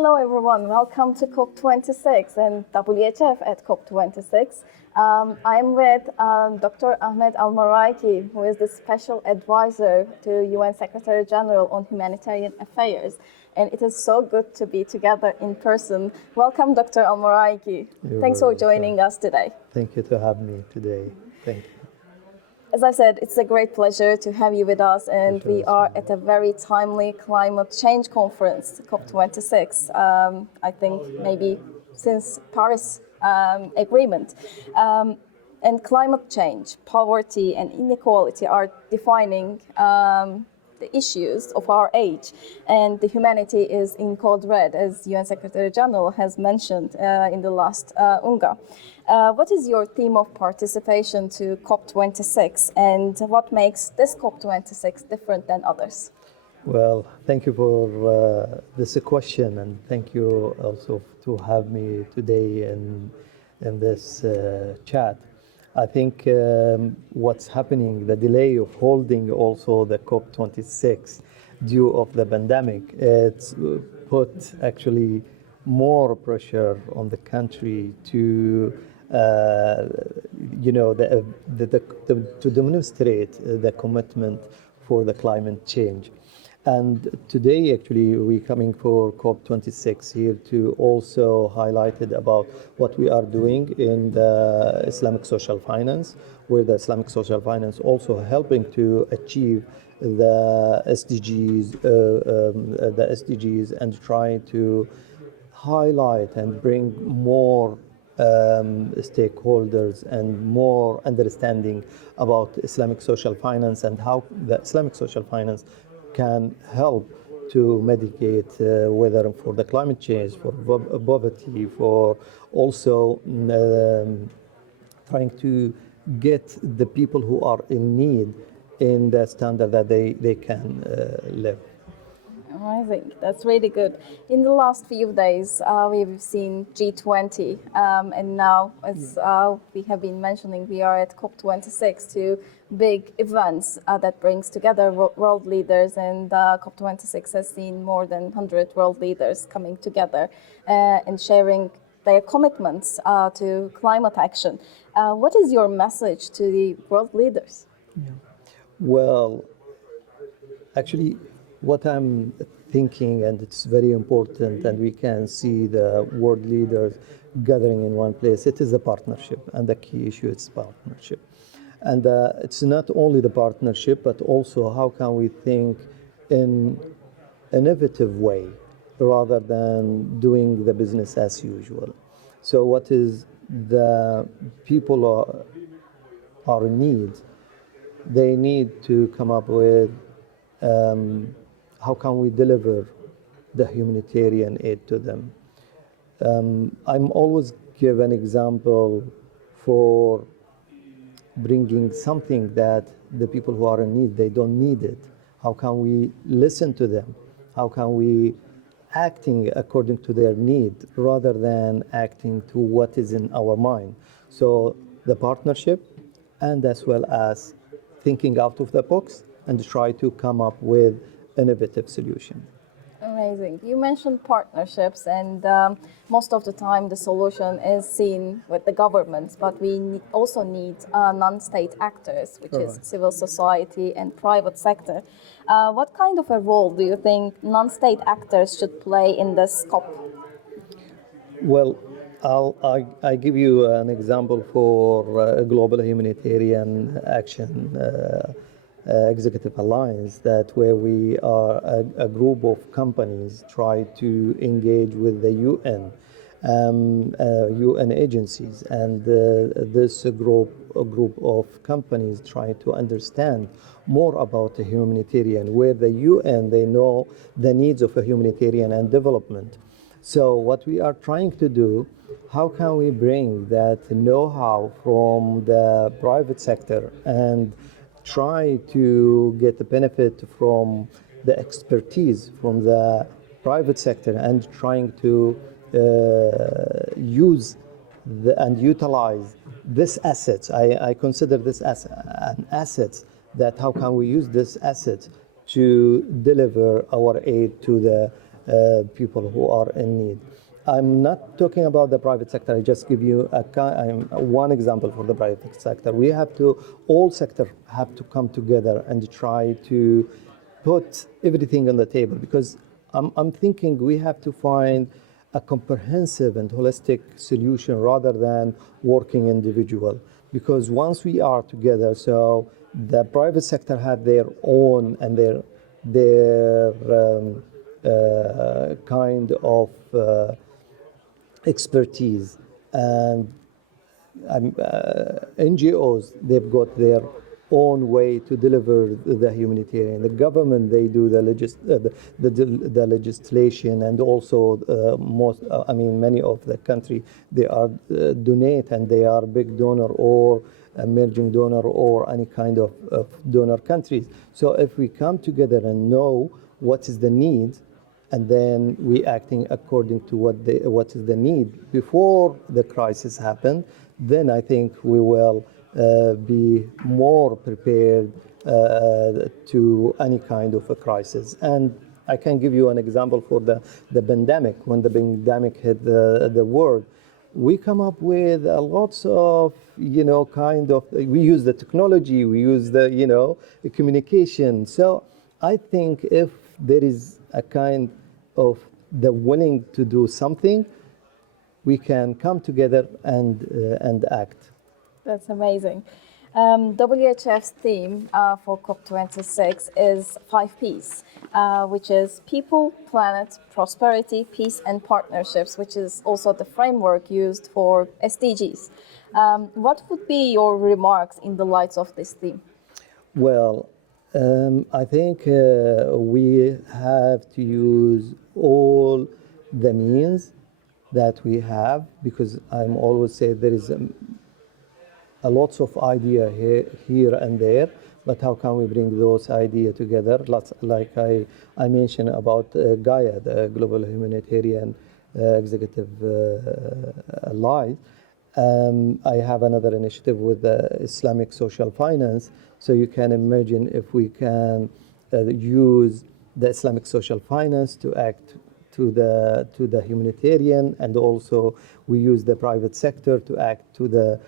Hello everyone, welcome to COP26 and WHF at COP26. I'm with Dr. Ahmed Al Meraikhi, who is the Special Advisor to UN Secretary General on Humanitarian Affairs. And it is so good to be together in person. Welcome, Dr. Al Meraikhi. Thanks for joining us today. Thank you to have me today. Thank you. As I said, it's a great pleasure to have you with us, and we are at a very timely climate change conference, COP26, I think maybe since Paris Agreement. And climate change, poverty and inequality are defining the issues of our age, and the humanity is in code red, as UN Secretary General has mentioned in the last UNGA. What is your theme of participation to COP26, and what makes this COP26 different than others? Well, thank you for this question, and thank you also to have me today in this chat. I think what's happening, the delay of holding also the COP26 due of the pandemic, it's put actually more pressure on the country to to demonstrate the commitment for the climate change. And today, actually, we're coming for COP26 here to also highlight it about what we are doing in the Islamic social finance, where the Islamic social finance also helping to achieve the SDGs, and try to highlight and bring more stakeholders and more understanding about Islamic social finance and how the Islamic social finance can help to mitigate whether for the climate change, for poverty, for also trying to get the people who are in need in the standard that they can live. Amazing, that's really good. In the last few days, we've seen G20, and now, as we have been mentioning, we are at COP26, two big events that brings together world leaders, and COP26 has seen more than 100 world leaders coming together and sharing their commitments to climate action. What is your message to the world leaders? Yeah. Well, actually, what I'm thinking, and it's very important, and we can see the world leaders gathering in one place, it is a partnership, and the key issue is partnership. And it's not only the partnership, but also how can we think in an innovative way rather than doing the business as usual. So what is the people are in need? They need to come up with how can we deliver the humanitarian aid to them. I'm always give an example for bringing something that the people who are in need, they don't need it. How can we listen to them? How can we acting according to their need rather than acting to what is in our mind? So the partnership, and as well as thinking out of the box and try to come up with innovative solution. Amazing. You mentioned partnerships, and most of the time the solution is seen with the governments, but we also need non-state actors, which is civil society and private sector. What kind of a role do you think non-state actors should play in this COP? Well, I give you an example for a global humanitarian action executive alliance, that where we are a group of companies try to engage with the UN agencies, and this group of companies try to understand more about the humanitarian, where the UN, they know the needs of a humanitarian and development. So what we are trying to do, how can we bring that know-how from the private sector and try to get the benefit from the expertise from the private sector, and trying to use and utilize this asset. I consider this as an asset, that how can we use this asset to deliver our aid to the people who are in need. I'm not talking about the private sector. I just give you one example for the private sector. All sectors have to come together and try to put everything on the table, because I'm thinking we have to find a comprehensive and holistic solution rather than working individual. Because once we are together, so the private sector have their own and their kind of expertise, and NGOs, they've got their own way to deliver the humanitarian. The government, they do the legislation, and also many of the country, they are donate, and they are big donor or emerging donor or any kind of donor countries. So if we come together and know what is the need, and then we acting according to what is the need before the crisis happened, then I think we will be more prepared to any kind of a crisis. And I can give you an example for the pandemic. When the pandemic hit the world, we come up with lots of, we use the technology, we use the communication. So I think if there is a kind of the willing to do something, we can come together and act. That's amazing. WHF's theme for COP26 is 5 Ps, which is people, planet, prosperity, peace, and partnerships, which is also the framework used for SDGs. What would be your remarks in the light of this theme? Well, I think we have to use all the means that we have, because I'm always say there is a lots of idea here and there, but how can we bring those ideas together? Like I mentioned about Gaia, the Global Humanitarian Executive Alliance. I have another initiative with the Islamic Social Finance. So you can imagine if we can use the Islamic Social Finance to act to the humanitarian, and also we use the private sector to act to the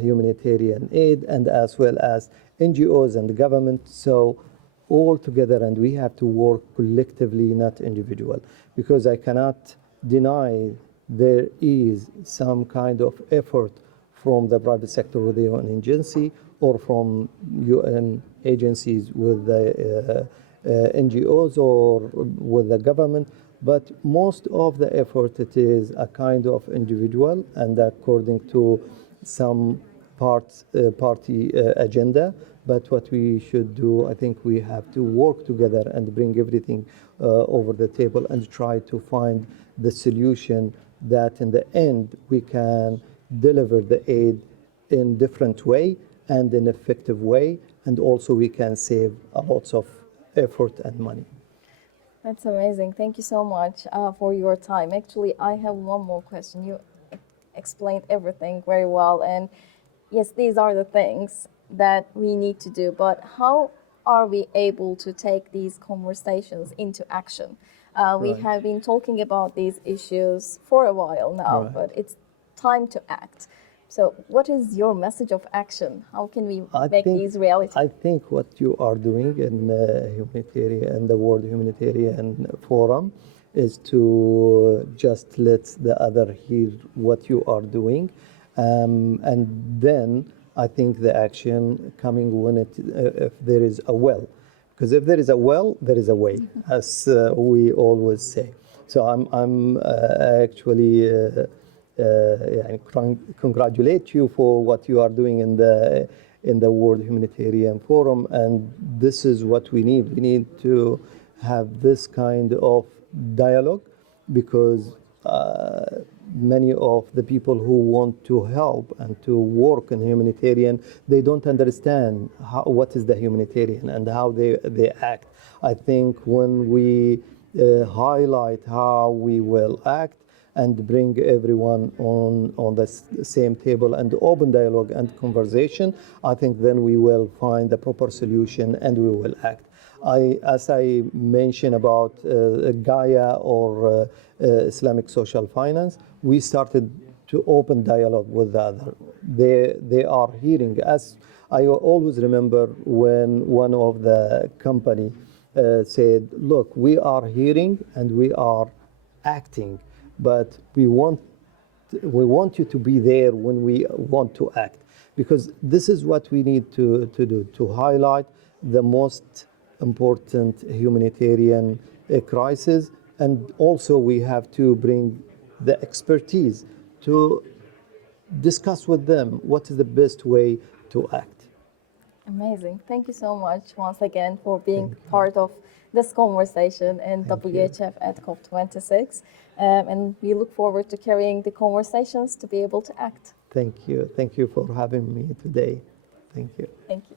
humanitarian aid, and as well as NGOs and the government. So all together, and we have to work collectively, not individual, because I cannot deny there is some kind of effort from the private sector with the UN agency, or from UN agencies with the NGOs or with the government. But most of the effort, it is a kind of individual and according to some party agenda. But what we should do, I think we have to work together and bring everything over the table and try to find the solution that in the end we can deliver the aid in different way and in effective way, and also we can save a lots of effort and money. That's amazing. Thank you so much for your time. Actually, I have one more question. You explained everything very well, and yes, these are the things that we need to do, but how are we able to take these conversations into action? We Right. have been talking about these issues for a while now, Right. but it's time to act. So what is your message of action? How can we make these reality? I think what you are doing in humanitarian and the World Humanitarian Forum is to just let the other hear what you are doing, and then I think the action coming when if there is a will, because if there is a will, there is a way, as we always say. So I'm actually. Congratulate you for what you are doing in the World Humanitarian Forum, and this is what we need. We need to have this kind of dialogue, because many of the people who want to help and to work in humanitarian, they don't understand what is the humanitarian and how they act. I think when we highlight how we will act, and bring everyone on the same table and open dialogue and conversation, I think then we will find the proper solution and we will act. As I mentioned about Gaia or Islamic social finance, we started to open dialogue with the other. They are hearing. As I always remember when one of the company said, look, we are hearing and we are acting, but we want you to be there when we want to act, because this is what we need to do, to highlight the most important humanitarian crisis, and also we have to bring the expertise to discuss with them what is the best way to act. Amazing. Thank you so much once again for being part of this conversation in WHF at COP26. And we look forward to carrying the conversations to be able to act. Thank you. Thank you for having me today. Thank you. Thank you.